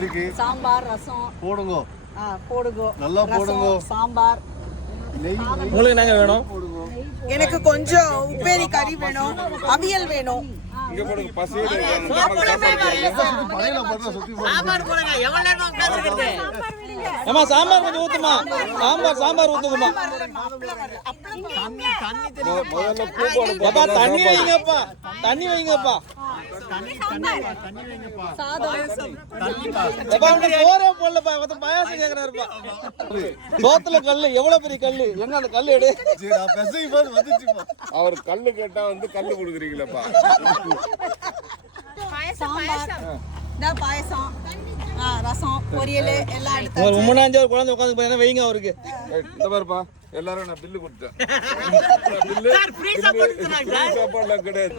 இருக்கு. சாம்பார், ரசம் போடுங்க. போடுங்க. நல்லா போடுங்க. சாம்பார். உங்களுக்கு என்னங்க வேணும்? எனக்கு கொஞ்சம் உப்பேரி கறி வேணும், அவியல் வேணும். இங்க போடுங்க. பசியோட ஏமா சாம்பார் கொஞ்சம் ஊத்துமா. சாம்பார் ஊத்துங்கம்மா. முதல்ல பூ போடுங்க. அப்பா தண்ணி வைங்கப்பா. தண்ணி வைங்கப்பா. எப்பா உங்க சோறே போடலப்பா. மொத்தம் பாயாசம் கேக்குறாருப்பா. சோத்துல கல்லு எவ்வளவு பெரிய கல்லு. எங்க அந்த கல்லு எடு. அவர் கல்லு கேட்டா வந்து கல்லு கொடுக்குறீங்களப்பா. பாயசம், ரசம், பொரியல் எல்லாம் எடுத்து ஒரு 3-5 குழந்தை உட்காந்து பார்த்தா வைங்க அவருக்கு. இந்த பாருப்பா, எல்லாரும் நான் பில்லு கொடுத்தேன். சாப்பாடுலாம் கிடையாது.